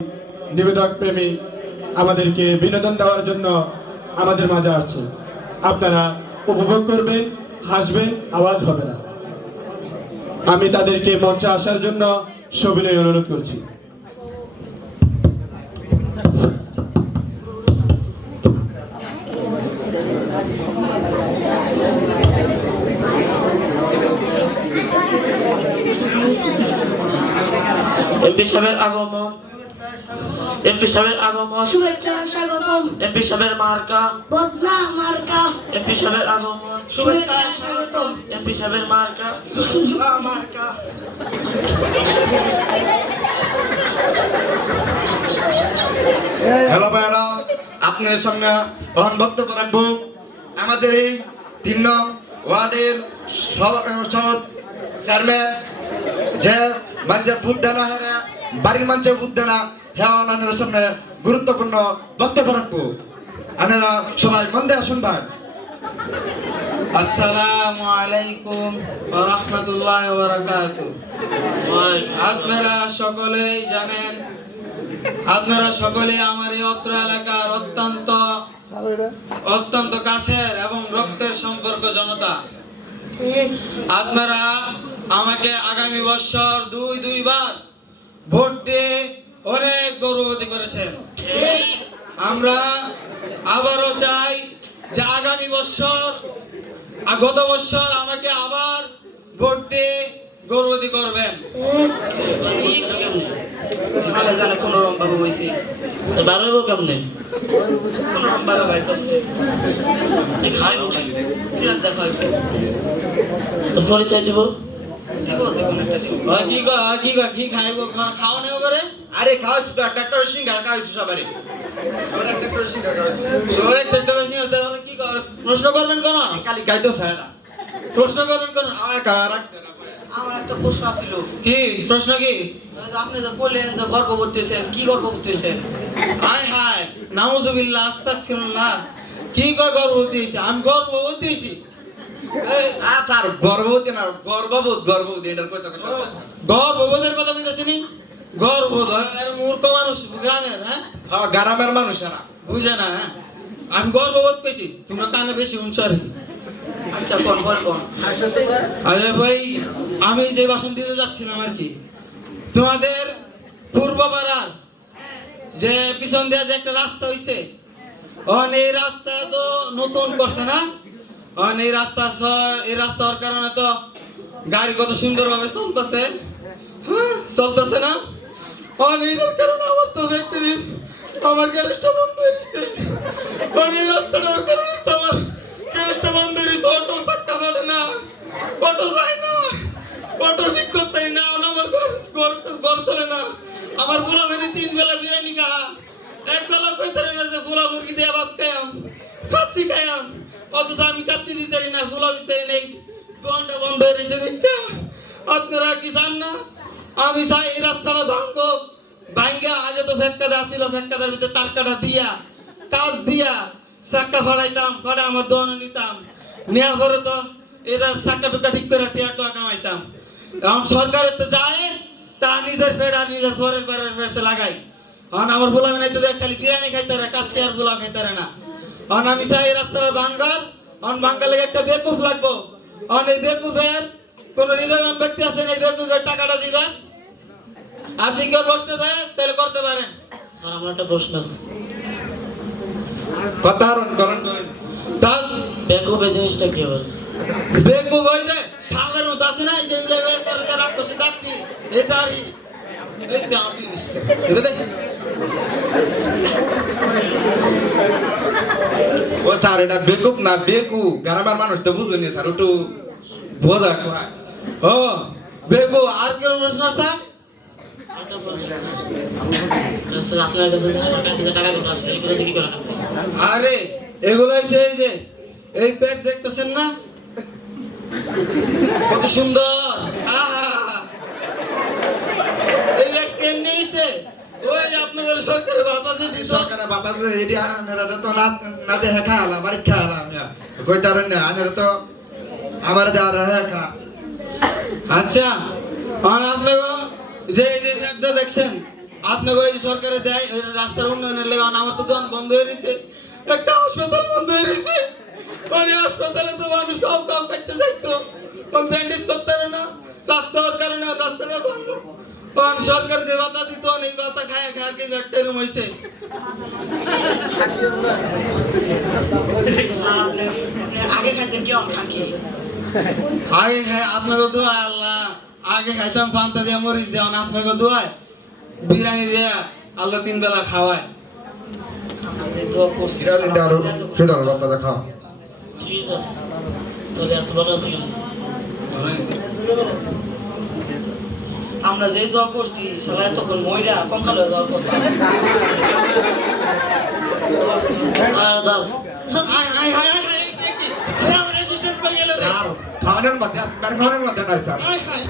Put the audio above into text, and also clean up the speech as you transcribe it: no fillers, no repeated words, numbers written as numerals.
নিবেদক প্রেমী আমাদেরকে বিনোদন দেওয়ার জন্য আমাদের মাঝে আসছে। আপনারা উপভোগ করবেন, হাসবেন, আওয়াজ হবে না। আমি তাদেরকে মঞ্চে আসার জন্য সবিনয় অনুরোধ করছি। এমপি সাহেবের আগমন, এমপি সাহেবের আগমন, শুভেচ্ছা স্বাগতম। এমপি সাহেবের মার্কা, বদনা মার্কা, এমপি সাহেবের আগমন, শুভেচ্ছা স্বাগতম। এমপি সাহেবের মার্কা, বদনা মার্কা। হ্যালো ভাইরা, আপনার সামনে প্রধান বক্তব্য রাখবো আমাদের এই 3 নং ওয়ার্ডের চেয়ারম্যান যে মানুষের বুধ দেনা হ্যাঁ বাড়ির মানুষের বুধ দেনা হ্যাঁ ওনাদের সামনে গুরুত্বপূর্ণ বক্তব্য রাখবো। আপনারা সবাই মন দিয়ে শুনবেন। আসসালামু আলাইকুম ওয়া রাহমাতুল্লাহি ওয়া বারাকাতুহু। আপনারা সকলেই জানেন, আপনারা সকলে আমার এই অত্র এলাকার অত্যন্ত কাছের এবং রক্তের সম্পর্ক জনতা। আপনারা আমাকে আগামী বছর দুইবার ভোট দিয়ে অনেক গৌরবতী করেছেন। আমরা আবারও চাই যে আগামী বছর গত বছর আমাকে আবার ভোট দিয়ে গৌরবতী করবেন। জানে কোন রম্বাবু হয়েছে বারো কেমনে পরিচয় দিব কি খাইব খাওয়া নেব করে? আরে খাওয়াচ্ছি তো একটা সিঙ্গার খাওয়াচ্ছি সবারই কি প্রশ্ন করবেন কেন? কালি গাইতো স্যার প্রশ্ন করবেন কেন? আমার একটা প্রশ্ন ছিল। কি প্রশ্ন? কি আপনি যে বললেন যে গর্ভবতী হয়েছেন, কি গর্ভবতী হয়েছেন? হায় হায় নাউজুবিল্লাহ আস্তাগফিরুল্লাহ। কি কয় গর্ভবতী হয়েছে? আমি গর্ভবতী হয়েছি? স্যার গর্ভবতী না গর্ভবতী এটার কথা গর্ভবতীর কথা বলতেছি নি? গর্ভবতী মূর্খ মানুষ গ্রামের, হ্যাঁ গ্রামের মানুষেরা বুঝে না। হ্যাঁ আমি গর্ভবতী কইছি, তোমরা কানে বেশি শুনছার। আচ্ছা কোন কোন আরে ভাই, আমি যে ভাষণ দিতে যাচ্ছিলাম আর কি, তোমাদের পূর্ব পাড়ার যে পিছন দিয়ে যে একটা রাস্তা হইছে, এই রাস্তা তো নতুন করছে না? এই রাস্তা হওয়ার কারণে তো গাড়ি কত সুন্দরভাবে চলতেছে, চলতেছে না? এটার কারণে আমার তো ফ্যাক্টরি, আমার গ্যারেজটা বন্ধ হয়ে গেছে। এই রাস্তাটার কারণে তো আমার গ্যারেজটা বন্ধ হয়ে গেছে। অটো চাক্কা ধরে না, অটো যায় না, অটো ঠিক করতে না, আমার ঘর চলে না। আমার পোলা ভেঙে 3 বেলা বিরিয়ানি খা, 1 বেলা কইতে না যে পোলা মুরগি দিয়ে ভাত খাইয়াম, কাচ্চি খাইয়াম, অথচ আমি কাচ্চি দিতে না, পোলা দিতে নেই, দোকানটা বন্ধ হয়ে গেছে। দেখতে আপনারা কি চান না? আমি চাই এই রাস্তাটা ভাঙ্গা আগে তো ফেক্কাতে আসছিল, ফেক্কাদের ভিতরে তার কাটা দিয়া কাজ দিয়া চাক্কা ফাড়াইতাম, ফাড়া আমার দোকানে নিতাম, নেওয়ার পরে তো এদের চাক্কা টুকা ঠিক করে টিয়ার টাকা কামাইতাম। এখন সরকারের তো যায় তা নিজের ফেড আর নিজের পরের পেড়ে লাগাই। এখন আমার ভোলা মেনাইতে খালি বিরিয়ানি খাইতে পারে, কাচ্ছি আর ভোলা খাইতে পারে না। এখন আমি চাই এই রাস্তাটা ভাঙ্গার, এখন ভাঙ্গার লেগে একটা বেকুফ লাগবো। এখন এই বেকুফের কোন হৃদয়বান ব্যক্তি আছেন, এই বেকুফের টাকাটা দিবেন। আর ঠিক প্রশ্ন দেয় তাহলে করতে পারেন। স্যার আমার একটা প্রশ্ন আছে। কথা করেন তার বেকুব এই জিনিসটা কি হবে? বেকুফ হয়েছে সামনের মতো আছে না, এই যে রাখতেছে ডাক্তি এই দাঁড়ি এই দাঁড়ি এটা দেখি। ও স্যার এটা বেকুব না বেকু, গ্রামের মানুষ তো বুঝুনি স্যার, একটু বোঝা। ও বেকু। আর কি প্রশ্ন আছে? আপনার কাছে সরকার থেকে টাকা গুলো আসে, এগুলো দিয়ে কি করেন? আরে এগুলো হচ্ছে এই যে এই পেট দেখতেছেন না, কত সুন্দর। এই পেট কেমনি হইছে? ওই যে আপনাদের সরকারের বাতাসে দিত, সরকারের বাতাসে এটি আনারা তো না দেখে খাওয়ালা, বাড়ি খাওয়ালা আমি কইতারেন না, আনারা তো আমার দেওয়ার খা। আচ্ছা আর আপনারা যে যে একটা দেখছেন আপনাকে ওই সরকারে দেয় ওই রাস্তার উন্নয়নের লেগে আমার তো দোকান বন্ধ হয়ে গেছে, একটা হাসপাতাল বন্ধ হয়ে গেছে। ওই হাসপাতালে তো মানুষ সব কাউ করতে যাইতো, ব্যান্ডেজ করতে পারে না, রাস্তা হওয়ার কারণে রাস্তাটা বন্ধ। সরকার যে বাতা দিত এই বাতা খায় খায় কি ব্যাকটেরিয়াম হয়েছে। আগে খাইতেন কি অন খান কি আগে খাই আপনাকে দোয়ায় আল্লাহ, আগে খাইতাম পান্তা দিয়ে মরিচ দেওয়া, আপনাকে দোয়ায় বিরিয়ানি দেয়া আল্লাহ 3 বেলা খাওয়ায়। আমরা যে দোয়া করছি এটা নিতে আরো খেয়ে দাও বাবা দেখা। ঠিক আছে তাহলে এত ভালো আছে কেন? আমরা যে দোয়া করছি শালা তখন মইরা কঙ্কালে দোয়া করতাম। আর দাও হায় হায় হায় হায় এটা কি? আমার এসে শেষ করে গেল রে। খাওয়ানোর মধ্যে খাওয়ানোর মধ্যে নাই স্যার। হায় হায়